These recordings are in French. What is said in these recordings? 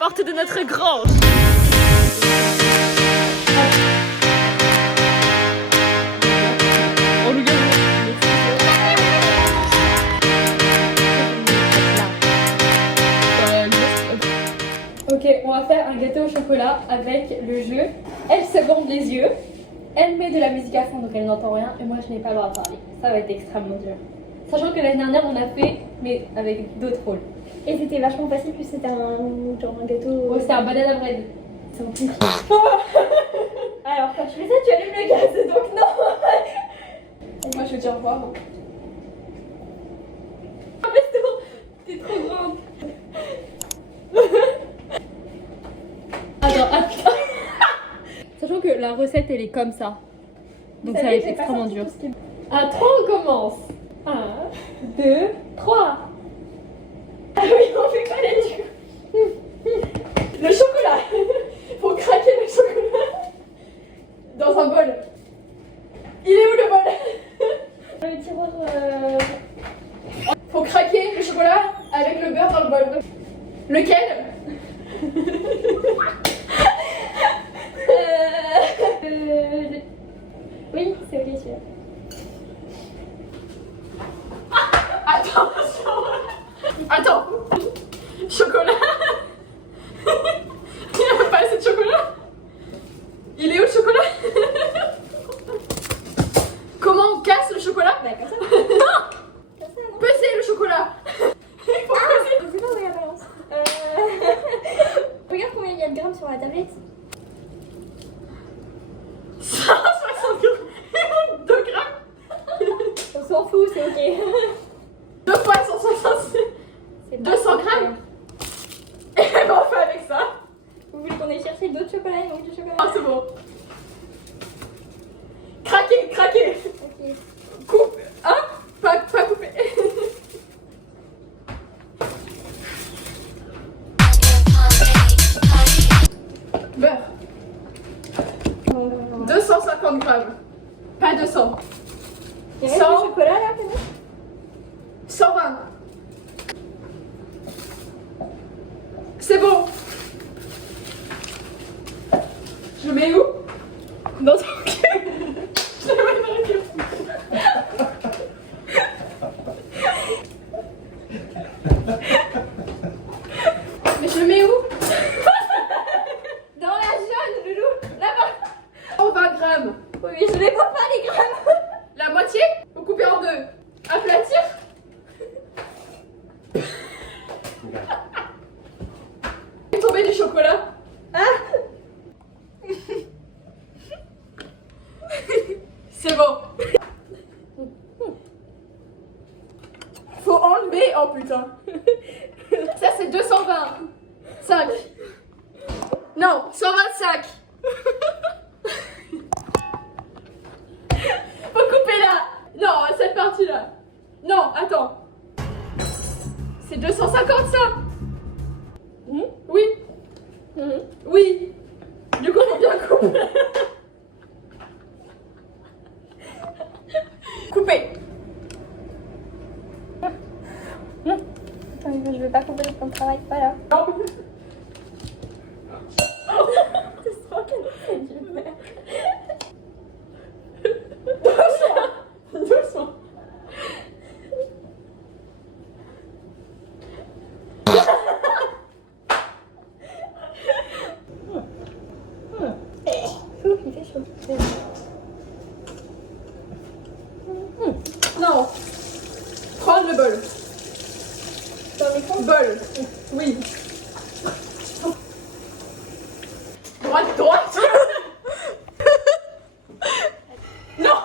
portes de notre grange. On nous gagne. Ok, on va faire un gâteau au chocolat avec le jeu. Elle se bande les yeux, elle met de la musique à fond donc elle n'entend rien et moi je n'ai pas le droit de parler. Ça va être extrêmement dur. Sachant que l'année dernière on a fait, mais avec d'autres rôles. Et c'était vachement facile, puis c'était un gâteau. Oh, c'était un banana bread. C'est compliqué. Alors, quand tu fais ça, tu allumes le gaz, donc non. Moi je veux dire au revoir. Hein. T'es trop grande. Attends. Sachant que la recette elle est comme ça. Donc ça va être extrêmement dur. À 3 on commence. 1, 2, 3. Ah oui, on fait pas les yeux. Le chocolat. Faut craquer le chocolat. Dans un bol. Il est où le bol? Le tiroir. Faut craquer le chocolat avec le beurre dans le bol. Lequel? Oui, c'est ok, celui-là. Attends. Chocolat. Il n'y a même pas assez de chocolat. Il est où le chocolat? Comment on casse le chocolat? Bah, comme ça. Comme ça, non? Peser le chocolat. Il faut peser. Je sais pas où est la balance. Regarde combien il y a de grammes sur la tablette. 160 grammes. 2 grammes. On s'en fout, c'est ok. 2 fois 160. C'est 200 grammes. Et ben on fait avec ça. Vous voulez qu'on aille chercher d'autres chocolats? Il manque du chocolat. Ah c'est bon. Craquer. Ok. Coupe. Hein? Pas couper. Beurre. 250 grammes. Pas 200. Il reste 100. du chocolat là, quand même? 120. C'est bon. Je mets où? Dans ton cul. Je le mets dans le cul. Mais je le mets où? Dans la jaune, Loulou. Là-bas. 120 grammes. Oui, mais je les vois pas les grammes. La moitié? Vous coupez en deux. Aplatir? Il est tombé du chocolat. C'est bon. Faut enlever. Oh putain. Ça c'est 220. 5. Non, 125. Faut couper là. Non, cette partie là. Non, attends. C'est 250 ça. Oui. Oui. Du coup, faut bien couper. Couper. Attends, je vais pas couper ton travail, voilà. Non. C'est trop qu'elle Doucement. Il fait chaud. Non. Prendre le bol. Dans le micro? Bol. Oui. Droite. Non.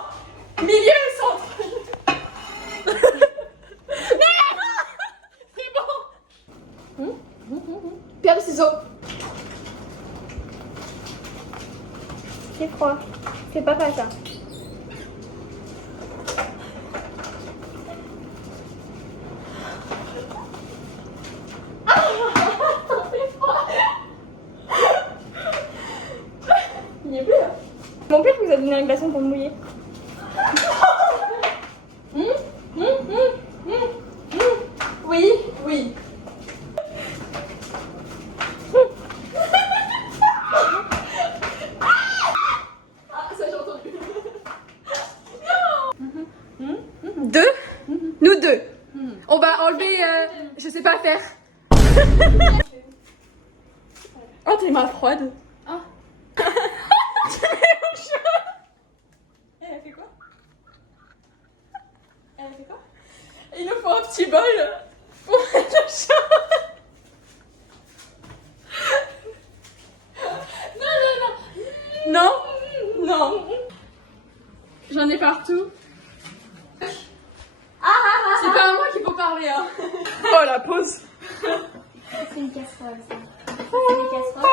Milieu, centre. Non. C'est bon. Pierre, ciseaux. C'est froid. C'est pas ça. Il est bleu. Mon père vous a donné un glaçon pour me mouiller. Oui. quand elle est mal froide. Ah. Tu mélanges. Elle a fait quoi? Elle a fait quoi? Il nous faut un petit bol pour mettre le chat. Non, non. J'en ai partout. C'est pas à moi qu'il faut parler, hein. Oh, la pause. C'est une casserole, ça. C'est une casserole.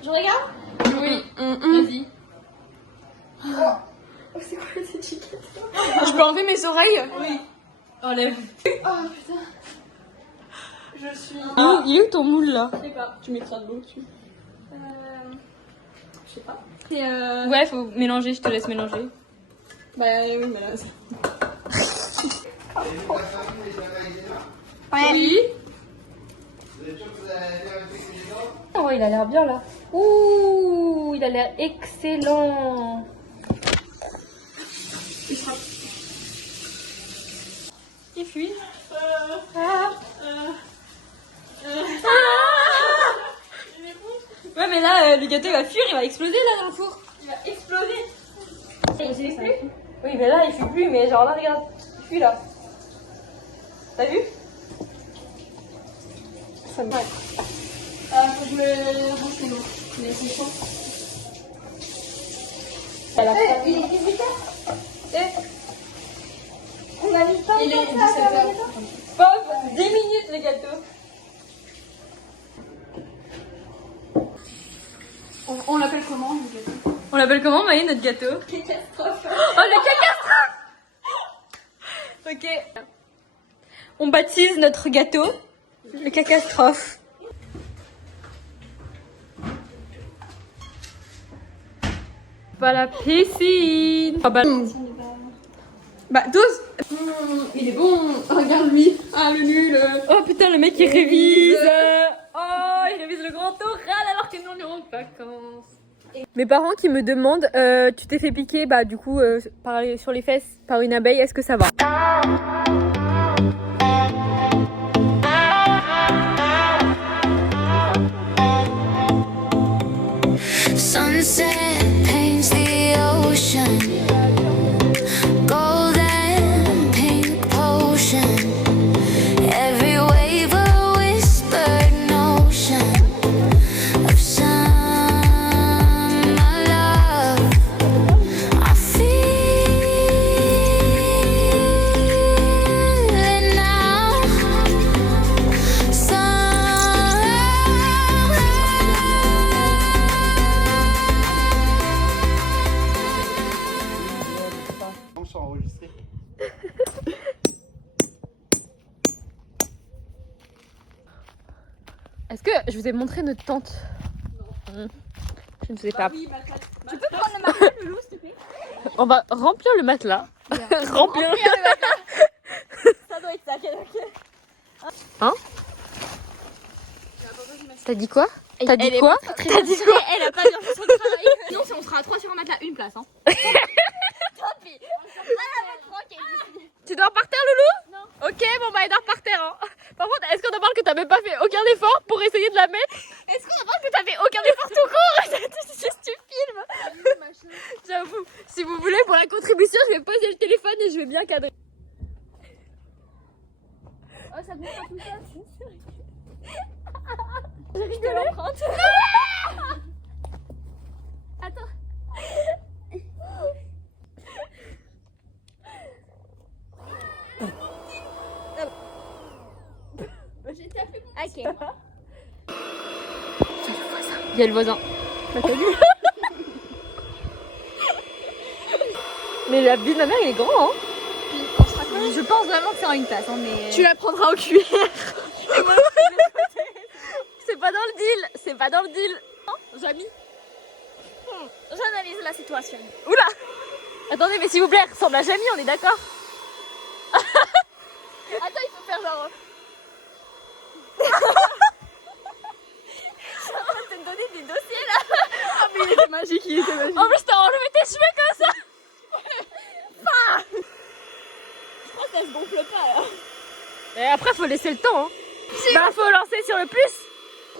Je regarde? Oui. Vas-y. Oh, c'est quoi cette étiquette? Je peux enlever mes oreilles? Oui. Enlève. Oh putain. Je suis. Il est où ton moule là? Je sais pas. Tu mettras de l'eau dessus. Je sais pas. C'est Ouais, faut mélanger, je te laisse mélanger. Bah oui, mais là. Oui. Oh, il a l'air bien là. Ouh, il a l'air excellent. Il fuit. Ouais, mais là, le gâteau il va fuir, il va exploser là dans le four. Il va exploser. Il fuit plus. Oui, mais là, il fuit plus, mais genre là, regarde, il fuit là. T'as vu? Ça me va. Faut que je me range les mains. Mais c'est chaud. Il est 18h. On a mis pas Il est de temps à faire le 17h. gâteau. Pop, 10 minutes le gâteau. On l'appelle comment le gâteau? On l'appelle comment, Maë, notre gâteau? Catastrophe. Oh, le cacastrophe. Ok. On baptise notre gâteau le cacastrophe. Pas la piscine. Ah bah, Bah 12. Il est bon. Regarde lui. Ah le nul. oh putain, le mec il révise. Oh, il révise le grand oral alors que nous on est en vacances. Mes parents qui me demandent, tu t'es fait piquer, bah du coup, sur les fesses par une abeille, est-ce que ça va? Sunset paints the ocean, golden pink potion. Every wave a whispered notion of summer love. I feel it now. Je suis enregistré. Est-ce que je vous ai montré notre tente? Non. Je ne sais pas. Oui, ma tête. Tu peux prendre le matelas, Loulou, s'il te plaît? On va remplir le matelas. Remplir. Ça doit être ça, ok. Hein? T'as dit quoi? T'as dit quoi? T'as dit quoi? Elle a pas bien fait son travail. Sinon, si on sera à 3 sur un matelas, une place. Hein. Tant pis. Tu dors par terre, Loulou? Non. Ok, bon bah elle dort par terre. Hein. Par contre, est-ce qu'on en parle que t'as même pas fait aucun effort pour essayer de la mettre? Est-ce qu'on en parle que t'as fait aucun effort tout court? Juste tu filmes. J'avoue. Si vous voulez, pour la contribution, je vais poser le téléphone et je vais bien cadrer. Oh, ça te montre tout ça. J'ai rigolé. Attends. Ok. Il y a le voisin. Mais la bille de ma mère, il est grand, hein. Je pense vraiment que c'est en une place, hein, mais. Tu la prendras au cuillère. C'est pas dans le deal. C'est pas dans le deal. Jamy. J'analyse la situation. Oula. Attendez, mais s'il vous plaît, elle ressemble à Jamy, on est d'accord? Attends, il faut faire genre. Je suis en train de te donner des dossiers là. Ah mais il était magique, il était magique. En plus, t'as enlevé tes cheveux comme ça. Je crois que ça se gonfle pas là. Et après, faut laisser le temps. Hein. Bah, faut lancer sur le plus.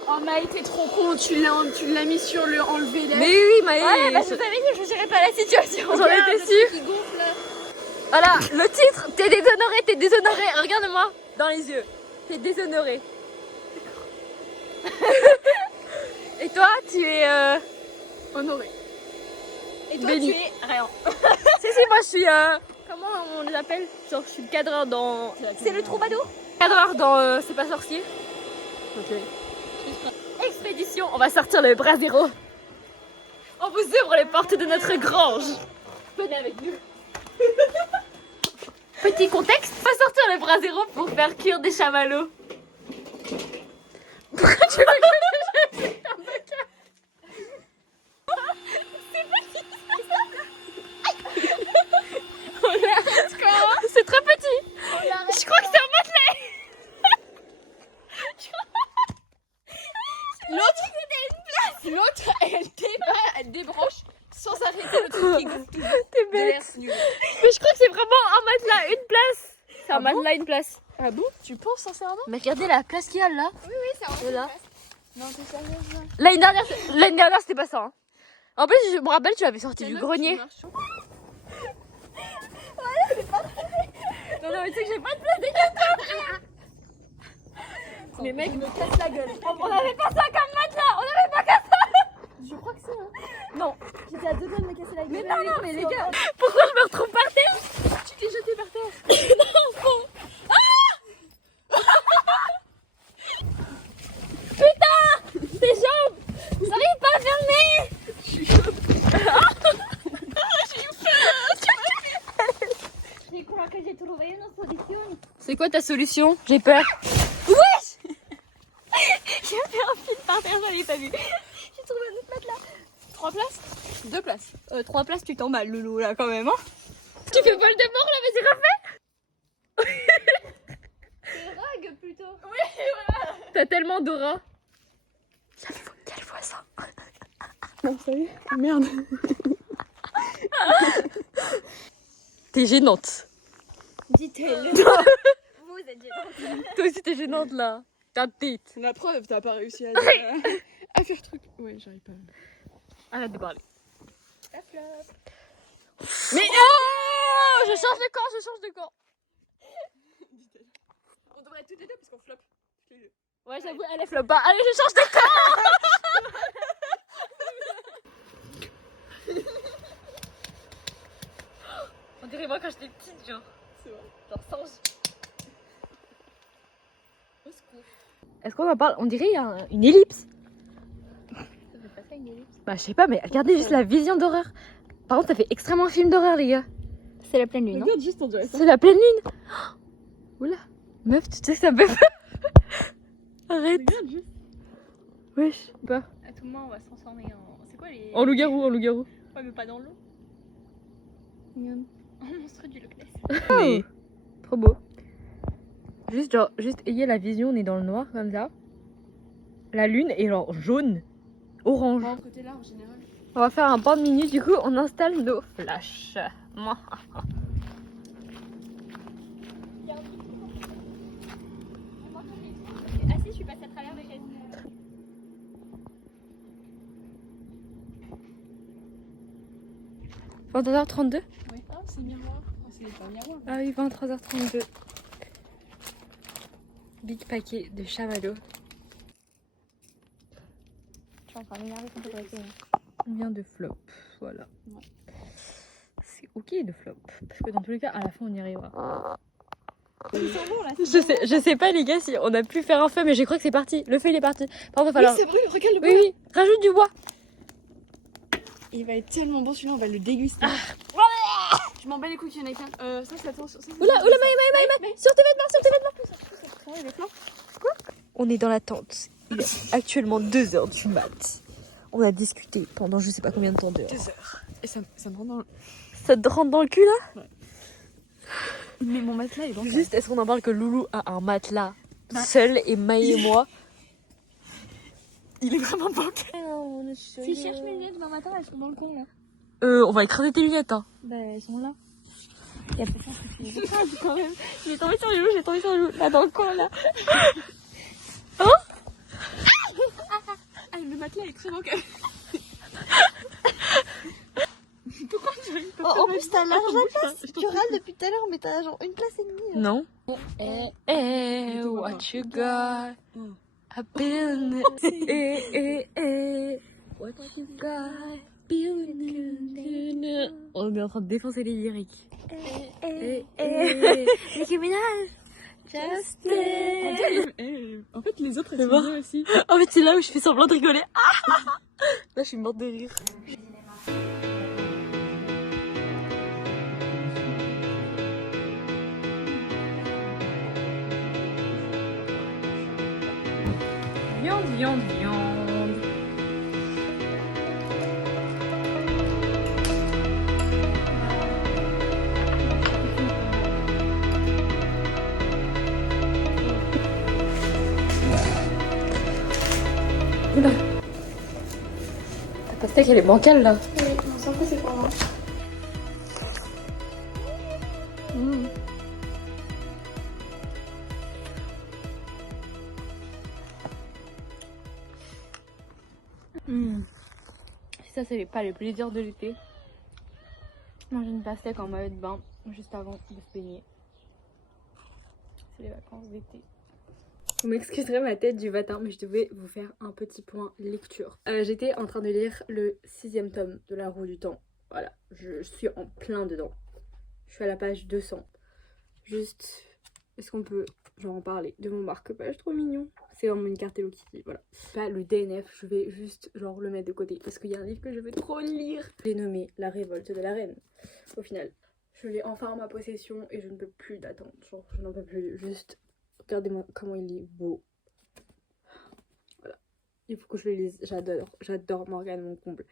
Oh Maë, t'es trop con, tu l'as mis sur le enlever là. Mais oui, Maë. Ouais, bah je vous avais dit, je gérais pas la situation. J'en étais sûre. Voilà, le titre, t'es déshonoré. Regarde-moi dans les yeux. T'es déshonoré. Et toi, tu es Honoré. Et toi, Béni. tu es rien. Si, moi je suis comment on les appelle? Genre je suis le cadreur dans... C'est le troubadour. Cadreur dans C'est pas sorcier. Ok. Expédition, on va sortir le bras zéro. On vous ouvre les portes de notre grange. Venez avec nous. Petit contexte, on va sortir le bras zéro pour faire cuire des chamallows. Pourquoi tu veux que je fasse un bocal? C'est très petit. Je crois que c'est un matelas. L'autre, elle débranche sans arrêter le truc qui gonfle. T'es De l'air bête. nul. Mais je crois que c'est vraiment un matelas, une place. C'est un matelas, une place. Ah bon? Tu penses sincèrement? Mais regardez la place qu'il y a là. Oui, ça va. Voilà. Non, t'es sérieuse là? L'année dernière, c'était pas ça. Hein. En plus, je me rappelle, tu l'avais sorti du grenier. Non, mais tu sais que j'ai pas de place, dégage-toi. Les mecs me cassent la gueule. On avait pas ça comme matelas. On avait pas qu'à ça. Je crois que c'est. Hein. Non. J'étais à deux doigts de me casser la gueule. Mais non, mais les gars. Pourquoi je me retrouve par terre? Tu t'es jeté par terre. Non, faux. Putain, tes jambes. J'arrive pas à fermer. Je crois que j'ai trouvé une solution. C'est quoi ta solution? J'ai peur. J'ai fait un fil par terre, j'avais pas vu. J'ai trouvé un autre matelas. 3 places? 2 places. 3 places, tu t'emballes, Loulou, là, quand même, hein. Tu fais pas le démon là, vas-y refais. C'est Rogue, plutôt. T'as tellement d'aura. Quelle fois ça? Non, ça y est. Merde. T'es gênante. Dites-le. Vous êtes gênante. Toi aussi t'es gênante là. Ta tête. La preuve, t'as pas réussi à faire truc. Ouais, j'arrive pas. Arrête de parler. Ça floppe. Mais oh, je change de camp. On devrait être toutes les deux parce qu'on floppe. Ouais, j'avoue, elle est flop pas. Allez, je change de camp. On dirait moi quand j'étais petite, genre. C'est vrai. Genre singe. Au secours. Est-ce qu'on en parle? On dirait une ellipse. Ça fait pas ça, une ellipse. Bah, je sais pas, mais regardez juste la vision d'horreur. Par contre, ça fait extrêmement film d'horreur, les gars. C'est la pleine lune, non? Regarde juste, on dirait ça. C'est la pleine lune. Oula. Meuf, tu sais que ça me fait peur. Arrête. Regarde juste. Wesh, pas. À tout moment, on va se transformer en. C'est quoi les. En loup-garou, en loup-garou. Ouais, mais pas dans l'eau. En monstre du Loch Ness. Mais... Trop beau. Juste ayez la vision, on est dans le noir comme ça. La lune est genre jaune, orange. Bon, côté là en général. On va faire un pan de minutes, du coup on installe nos flashs. Ah si, je suis passée à travers le gaz. 23h32. Ouais. Ah, c'est miroir. Ah, c'est pas un miroir. Ah oui, 23h32. Big paquet de chamallows. Je suis en train d'énerver quand t'as été. Combien de flop? Voilà. Ouais. C'est ok de flop. Parce que dans tous les cas, à la fin, on y arrivera. Ils sont bons là. Je sais pas, les gars, si on a pu faire un feu, mais je crois que c'est parti. Le feu, il est parti. Par contre, il va falloir. Oui, c'est vrai, regarde le bois. Oui, rajoute du bois. Il va être tellement bon celui-là, on va le déguster. Je m'en bats les couilles qu'il y en ait qu'un. Ça, c'est attention. Ça, Oula, Maï, sur tes vêtements. Quoi? On est dans la tente. Il est actuellement 2h du mat. On a discuté pendant je sais pas combien de temps dehors. 2 heures. Et ça me rend dans le... Ça te rentre dans le cul là? Mais mon matelas est dans le... Juste, est-ce qu'on en parle que Loulou a un matelas seul et Maï et moi? Il est vraiment bancal. Si je cherche mes lunettes demain matin, elles sont dans le coin là. On va écraser tes lunettes, hein. Bah, elles sont là. Il y a pas de chance que tu les Ah, quand même. J'ai tombé sur le loup, là dans le coin là. souvent que... En plus, t'as large place. Tu râles depuis tout à l'heure, mais t'as genre une place et demie. Non. Eh, what you got? A billion. What you got? Billion. On est en train de défoncer les lyriques. Nicki Minaj. Just En fait, les autres, elles sont bien aussi. En fait, c'est là où je fais semblant de rigoler. Là, je suis morte de rire. Viande, viande, viande. Oula. Ta pastèque elle est bancale là. Oui, on s'en fout, c'est pour moi. Ça c'est pas le plaisir de l'été. Manger une pastèque en maillot de bain juste avant de se baigner. C'est les vacances d'été. Vous m'excuserez ma tête du matin, mais je devais vous faire un petit point lecture. J'étais en train de lire le 6e tome de La Roue du Temps. Voilà, je suis en plein dedans. Je suis à la page 200. Juste, est-ce qu'on peut genre en parler de mon marque-page trop mignon? C'est vraiment une carte Hello Kitty, voilà. Pas le DNF, je vais juste genre le mettre de côté parce qu'il y a un livre que je veux trop lire. Je l'ai nommé La Révolte de la Reine. Au final, je l'ai enfin en ma possession et je ne peux plus d'attendre. Genre, je n'en peux plus. Juste, regardez-moi comment il est beau. Voilà. Il faut que je le lise. J'adore Morgane, mon comble.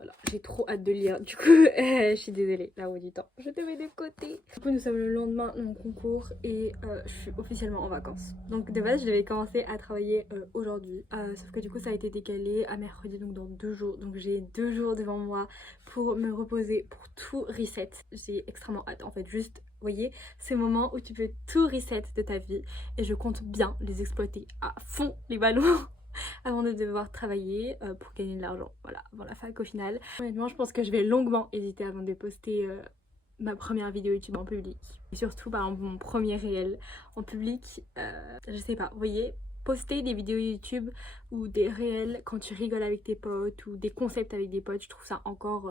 Voilà, j'ai trop hâte de lire. Du coup, je suis désolée, La Roue du Temps, je te mets de côté. Du coup, nous sommes le lendemain de mon concours et je suis officiellement en vacances. Donc de base, je devais commencer à travailler aujourd'hui. Sauf que du coup, ça a été décalé à mercredi, donc dans 2 jours. Donc j'ai 2 jours devant moi pour me reposer, pour tout reset. J'ai extrêmement hâte. En fait, juste, vous voyez, ces moments où tu peux tout reset de ta vie. Et je compte bien les exploiter à fond, les ballons. Avant de devoir travailler pour gagner de l'argent, voilà, avant la fac au final. Honnêtement, je pense que je vais longuement hésiter avant de poster ma première vidéo YouTube en public. Et surtout, par exemple, mon premier réel en public, je sais pas, vous voyez, poster des vidéos YouTube ou des réels quand tu rigoles avec tes potes ou des concepts avec des potes, je trouve ça encore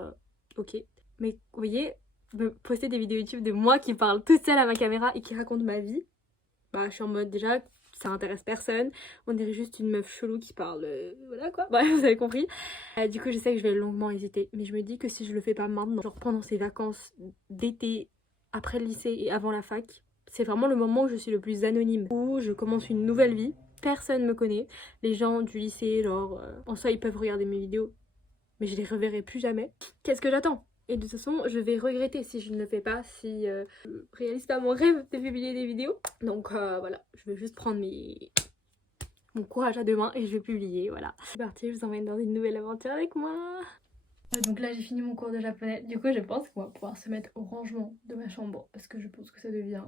ok. Mais vous voyez, me poster des vidéos YouTube de moi qui parle toute seule à ma caméra et qui raconte ma vie, bah je suis en mode déjà... ça intéresse personne, on dirait juste une meuf chelou qui parle, voilà quoi, bref vous avez compris. Du coup je sais que je vais longuement hésiter, mais je me dis que si je le fais pas maintenant, genre pendant ces vacances d'été, après le lycée et avant la fac, c'est vraiment le moment où je suis le plus anonyme, où je commence une nouvelle vie, personne me connaît, les gens du lycée genre, en soi ils peuvent regarder mes vidéos, mais je les reverrai plus jamais. Qu'est-ce que j'attends ? Et de toute façon, je vais regretter si je ne le fais pas, si je réalise pas mon rêve de publier des vidéos. Donc voilà, je vais juste prendre mon courage à 2 mains et je vais publier, voilà. C'est parti, je vous emmène dans une nouvelle aventure avec moi. Donc là, j'ai fini mon cours de japonais. Du coup, je pense qu'on va pouvoir se mettre au rangement de ma chambre parce que je pense que ça devient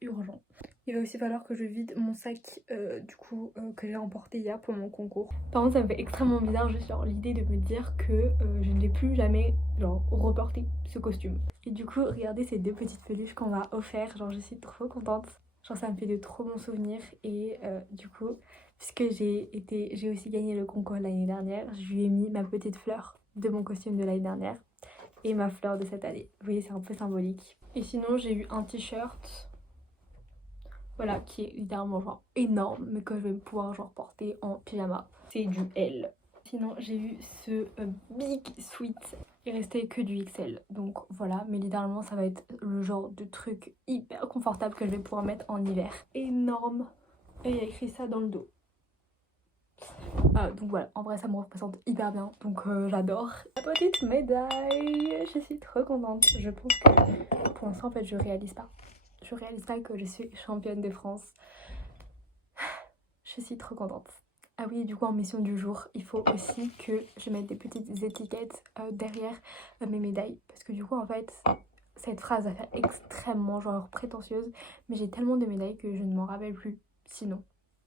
urgent. Il va aussi falloir que je vide mon sac que j'ai emporté hier pour mon concours. Par contre, ça me fait extrêmement bizarre juste genre l'idée de me dire que je ne l'ai plus jamais genre reporté ce costume. Et du coup, regardez ces 2 petites peluches qu'on m'a offert. Genre, je suis trop contente. Genre, ça me fait de trop bons souvenirs. Et du coup, puisque j'ai aussi gagné le concours l'année dernière, je lui ai mis ma petite fleur de mon costume de l'année dernière et ma fleur de cette année. Vous voyez, c'est un peu symbolique. Et sinon, j'ai eu un t-shirt, voilà, qui est littéralement genre énorme, mais que je vais pouvoir genre porter en pyjama. C'est du L. Sinon, j'ai eu ce big sweat. Il restait que du XL. Donc voilà, mais littéralement, ça va être le genre de truc hyper confortable que je vais pouvoir mettre en hiver. Énorme. Et il y a écrit ça dans le dos. Donc voilà, en vrai ça me représente hyper bien, donc j'adore. La petite médaille, je suis trop contente. Je pense que pour l'instant en fait je réalise pas que je suis championne de France. Je suis trop contente. Ah oui, du coup en mission du jour, il faut aussi que je mette des petites étiquettes derrière mes médailles, parce que du coup en fait cette phrase va faire extrêmement genre prétentieuse, mais j'ai tellement de médailles que je ne m'en rappelle plus sinon.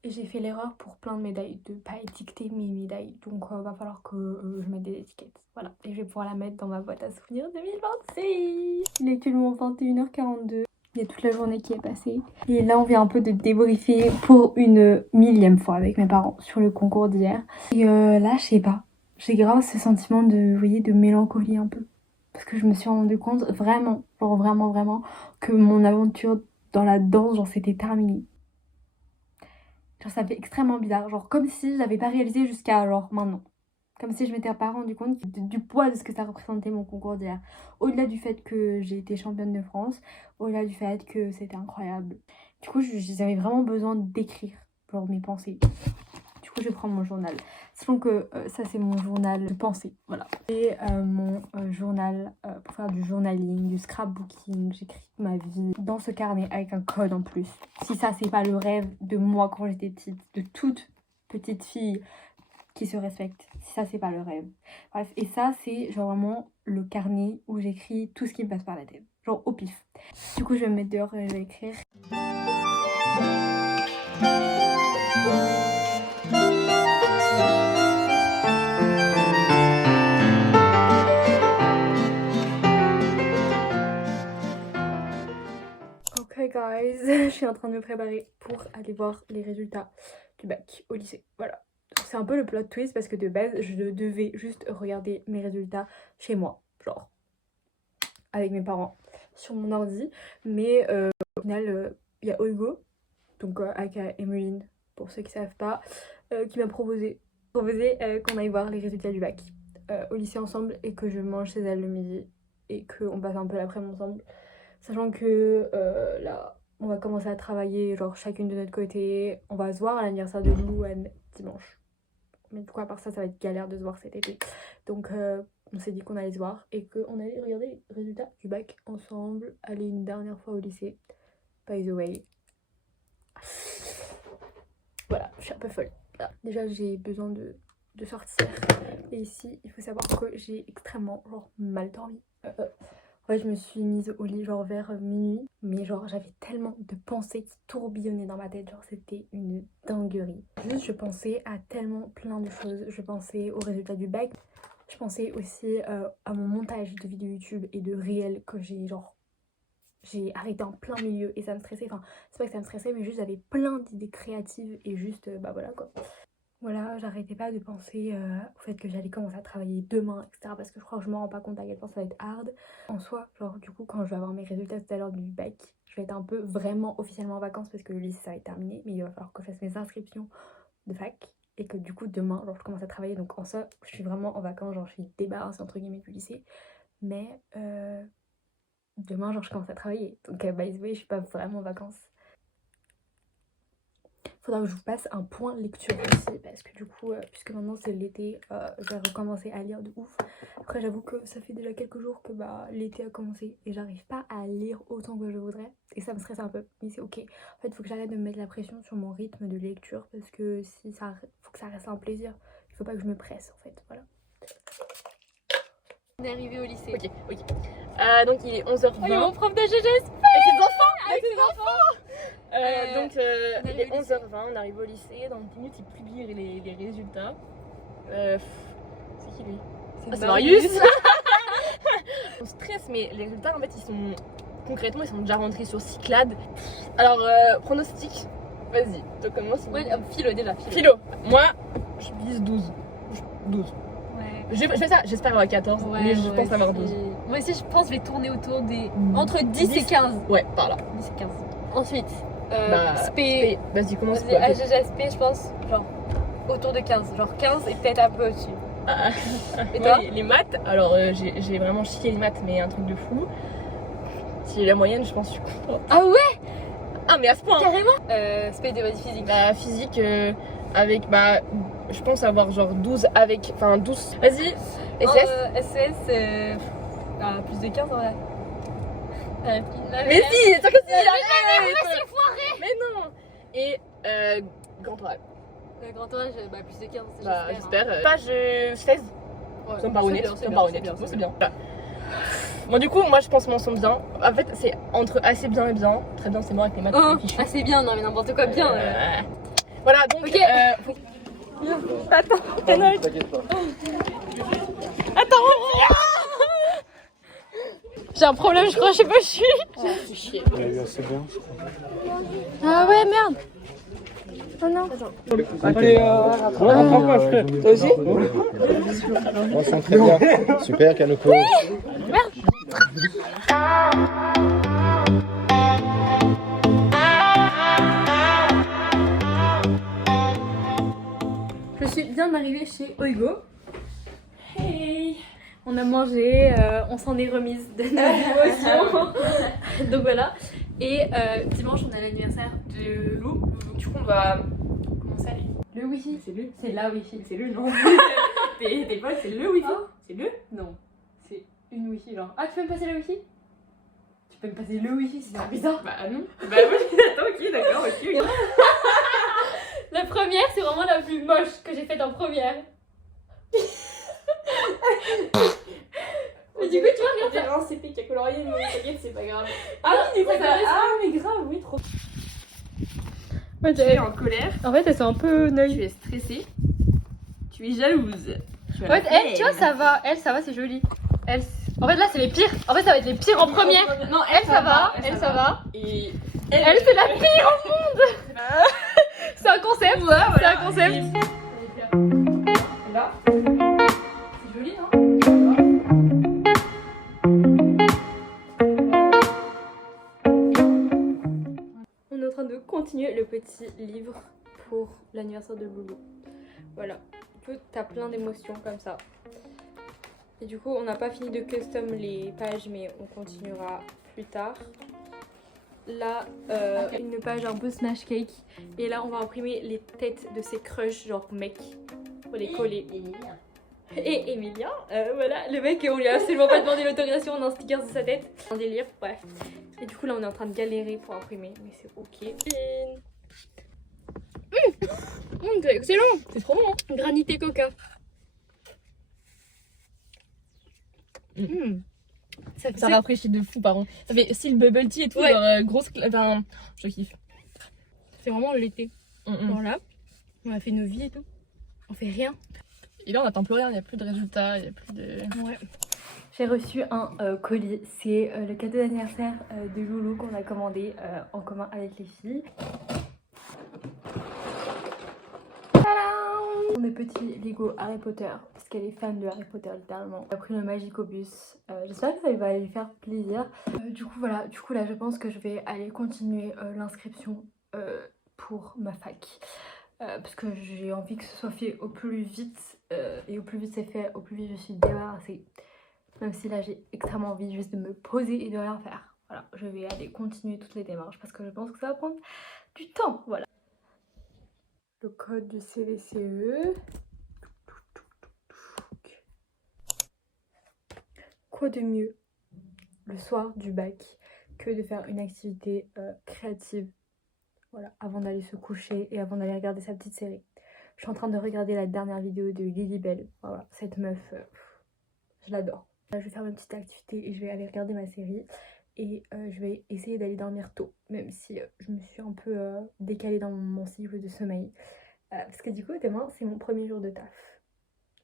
Et j'ai fait l'erreur pour plein de médailles de pas étiqueter mes médailles. Donc va falloir que je mette des étiquettes. Voilà. Et je vais pouvoir la mettre dans ma boîte à souvenirs 2026. Il est actuellement 21h42. Il y a toute la journée qui est passée. Et là on vient un peu de débriefer pour une millième fois avec mes parents sur le concours d'hier. Et là je sais pas. J'ai grave ce sentiment de, vous voyez, de mélancolie un peu. Parce que je me suis rendu compte vraiment, genre vraiment, que mon aventure dans la danse, genre c'était terminé. Genre ça fait extrêmement bizarre, genre comme si j'avais pas réalisé jusqu'à genre maintenant. Comme si je m'étais pas rendu compte du poids de ce que ça représentait mon concours d'hier. Au-delà du fait que j'ai été championne de France, au-delà du fait que c'était incroyable. Du coup j'avais vraiment besoin d'écrire genre mes pensées. Du coup je prends mon journal. Sachant que ça c'est mon journal de pensée, voilà. Et mon journal pour faire du journaling, du scrapbooking, j'écris ma vie dans ce carnet avec un code en plus. Si ça c'est pas le rêve de moi quand j'étais petite, de toute petite fille qui se respecte, si ça c'est pas le rêve. Bref, et ça c'est genre vraiment le carnet où j'écris tout ce qui me passe par la tête, genre au pif. Du coup je vais me mettre dehors et je vais écrire. Ok guys, je suis en train de me préparer pour aller voir les résultats du bac au lycée, voilà. C'est un peu le plot twist parce que de base je devais juste regarder mes résultats chez moi, genre avec mes parents sur mon ordi, mais au final il y a Hugo, donc aka Emeline pour ceux qui savent pas, qui m'a proposé qu'on aille voir les résultats du bac au lycée ensemble et que je mange chez elle le midi et qu'on passe un peu l'après-midi ensemble, sachant que là on va commencer à travailler genre chacune de notre côté, on va se voir à l'anniversaire de Louane dimanche. Mais du coup à part ça, ça va être galère de se voir cet été. Donc on s'est dit qu'on allait se voir et qu'on allait regarder les résultats du bac ensemble. Aller une dernière fois au lycée, by the way. Voilà, je suis un peu folle. Là, déjà j'ai besoin de sortir. Et ici, il faut savoir que j'ai extrêmement genre mal dormi. Ouais, je me suis mise au lit genre vers minuit. Mais genre j'avais tellement de pensées qui tourbillonnaient dans ma tête. Genre c'était une dinguerie. Juste je pensais à tellement plein de choses. Je pensais aux résultats du bac. Je pensais aussi à mon montage de vidéos YouTube et de réels que j'ai arrêté en plein milieu et ça me stressait. Enfin c'est pas que ça me stressait mais juste j'avais plein d'idées créatives et juste bah voilà quoi. Voilà, j'arrêtais pas de penser au fait que j'allais commencer à travailler demain, etc. Parce que je crois que je me rends pas compte à quel point ça va être hard. En soi, genre du coup quand je vais avoir mes résultats tout à l'heure du bac, je vais être un peu vraiment officiellement en vacances parce que le lycée ça va être terminé. Mais il va falloir que je fasse mes inscriptions de fac et que du coup demain, genre je commence à travailler. Donc en soi, je suis vraiment en vacances, genre je suis débarrassée entre guillemets du lycée. Mais demain, genre je commence à travailler. Donc by the way, je suis pas vraiment en vacances. Faudra que je vous passe un point lecture aussi parce que du coup puisque maintenant c'est l'été, je vais recommencer à lire de ouf. Après j'avoue que ça fait déjà quelques jours que bah l'été a commencé et j'arrive pas à lire autant que je voudrais et ça me stresse un peu mais c'est ok. En fait il faut que j'arrête de me mettre la pression sur mon rythme de lecture parce que si ça faut que ça reste un plaisir, il faut pas que je me presse en fait, voilà. On est arrivé au lycée. Ok. Donc il est 11h20. Oh, il y a mon prof de GGS. Avec ses enfants. Donc il est 11h20, on arrive au lycée. Dans 10 minutes, il publie les résultats. C'est qui lui? C'est Marius. On stresse, mais les résultats en fait, concrètement, ils sont déjà rentrés sur Cyclades. Alors, pronostic, vas-y, tu commences. Ouais, philo déjà. Philo. Moi, je vise 12. 12. Ouais. Je fais ça, j'espère avoir 14, mais je pense avoir 12. Moi aussi, je pense que je vais tourner autour des entre 10 et 15. Ouais, par là. 10 et 15. Ensuite, SP. Vas-y, commence. AGGSP, je pense, genre autour de 15. Genre 15 et peut-être un peu au-dessus. Et toi? Les maths, alors j'ai vraiment chié les maths, mais un truc de fou. Si j'ai la moyenne, je pense que je suis contente. Ah ouais? Ah, mais à ce point. Carrément? SPD, vas-y, physique. Physique, avec, je pense avoir genre 12 avec. Enfin, 12. Vas-y, SS. SS, plus de 15 en vrai. Mais si, c'est sûr que si, arrête. Mais non. Et grand oral. Le grand oral, plus de 15, j'espère. Page 16. Ouais, Ça me paraît honnête, c'est bien. Bon, du coup, moi je pense mention bien. En fait, c'est entre assez bien et bien. Très bien, c'est mort avec les maths, c'est fichu. Assez bien, non mais n'importe quoi bien. Voilà, donc. Ok. Attends, Canol. T'inquiète pas. Attends, J'ai un problème, je crois, je sais pas où je suis. Il a eu assez bien, je crois. Ah ouais, merde. Oh non. Rattrape-moi, frère. Toi aussi? On sent très bien. Super, Kanoko. Je suis bien arrivée chez Oigo. Hey! On a mangé, on s'en est remise de nos émotions. Donc voilà. Et dimanche, on a l'anniversaire de Lou. Du coup, on va commencer à aller. Le wifi. C'est le. C'est la wifi. C'est le non. T'es pas, c'est le wifi. C'est le. Non. C'est une wifi genre. Ah, tu peux me passer la wifi? Tu peux me passer le wifi, c'est trop bizarre. Bah non. Bah oui, attends, ok, d'accord, ok. La première, c'est vraiment la plus moche que j'ai faite en première. Mais du coup, tu vois, regarde ça. C'est un CP qui a colorié, mais t'inquiète, c'est pas grave. Ah oui, du coup, ça mais grave, oui, trop. Ouais, Tu es en colère, en fait, elles sont un peu tu neuilles. es stressée, tu es jalouse. En fait, elle, tu vois, ça va. Elle, ça va, c'est joli. Elle, en fait, là, c'est les pires. En fait, ça va être les pires en première. Non, Elle, ça va. Elle, ça va. Et Elle, c'est la pire au monde. C'est un concept. C'est un concept. là, C'est joli, non? On est en train de continuer le petit livre pour l'anniversaire de Loulou. Voilà. Du coup, t'as plein d'émotions comme ça. Et du coup, on n'a pas fini de custom les pages, mais on continuera plus tard. Là, une page un peu smash cake. Et là, on va imprimer les têtes de ces crushs, genre mec, pour les coller. Et Emilia, voilà, le mec, on lui a absolument pas demandé l'autorisation, on a un sticker de sa tête. Un délire, bref. Et du coup, là, on est en train de galérer pour imprimer, mais c'est ok. C'est excellent, C'est trop bon. granité coca. Ça fait Ça rafraîchit de fou, par contre. Ça fait style bubble tea et tout, Ouais. genre grosse. Enfin, je kiffe. c'est vraiment l'été. Voilà, on a fait nos vies et tout. On fait rien. Et là, on attend plus rien, il n'y a plus de résultats, il n'y a plus de. Ouais. J'ai reçu un colis, c'est le cadeau d'anniversaire de Loulou qu'on a commandé en commun avec les filles. Tadam! Des petits Lego Harry Potter, parce qu'elle est fan de Harry Potter littéralement. Elle a pris le Magicobus, j'espère que ça va lui faire plaisir. Du coup voilà, là je pense que je vais aller continuer l'inscription pour ma fac. Parce que j'ai envie que ce soit fait au plus vite et au plus vite c'est fait, au plus vite je suis débarrassée. Même si là j'ai extrêmement envie juste de me poser et de rien faire. Voilà, je vais aller continuer toutes les démarches parce que je pense que ça va prendre du temps. Voilà. Le code du CVCE. Quoi de mieux le soir du bac que de faire une activité créative, voilà, avant d'aller se coucher et avant d'aller regarder sa petite série. Je suis en train de regarder la dernière vidéo de Lilibelle. Voilà, cette meuf, je l'adore. Là, je vais faire ma petite activité et je vais aller regarder ma série. Et je vais essayer d'aller dormir tôt, même si je me suis un peu décalée dans mon cycle de sommeil. Parce que du coup, demain, c'est mon premier jour de taf.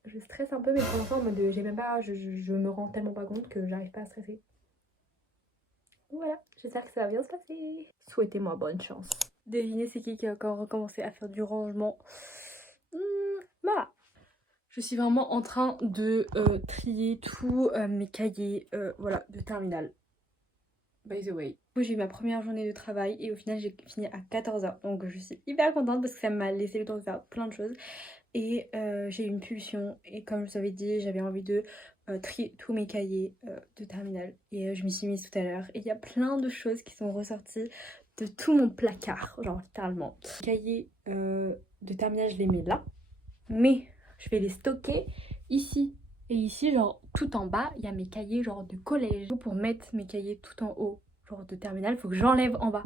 Je stresse un peu, mais pour l'instant, en mode j'ai même pas, je me rends tellement pas compte que j'arrive pas à stresser. Voilà, j'espère que ça va bien se passer. Souhaitez-moi bonne chance. Devinez c'est qui a encore recommencé à faire du rangement. Voilà. Je suis vraiment en train de trier tous mes cahiers voilà, de terminale. By the way. J'ai eu ma première journée de travail et au final j'ai fini à 14h. Donc je suis hyper contente parce que ça m'a laissé le temps de faire plein de choses. Et j'ai eu une pulsion et comme je vous avais dit, j'avais envie de trier tous mes cahiers de terminale. Et je m'y suis mise tout à l'heure. Et il y a plein de choses qui sont ressorties de tout mon placard, genre littéralement. Les cahiers de terminale, je les mets là. Mais je vais les stocker ici. Et ici, genre tout en bas, il y a mes cahiers genre de collège. Pour mettre mes cahiers tout en haut, genre de terminale, il faut que j'enlève en bas.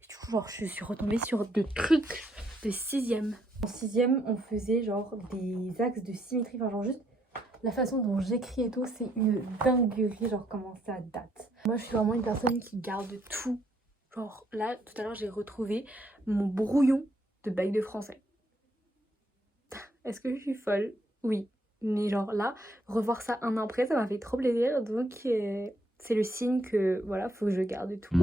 Et du coup, genre, je suis retombée sur des trucs de 6e. En 6e, on faisait genre des axes de symétrie. Enfin, genre juste la façon dont j'écris et tout, c'est une dinguerie, genre comment ça date. Moi, je suis vraiment une personne qui garde tout. Genre là, tout à l'heure, j'ai retrouvé mon brouillon de bac de français. Est-ce que je suis folle? Oui. Mais genre là, revoir ça un an après, ça m'a fait trop plaisir. Donc c'est le signe que voilà, faut que je garde et tout.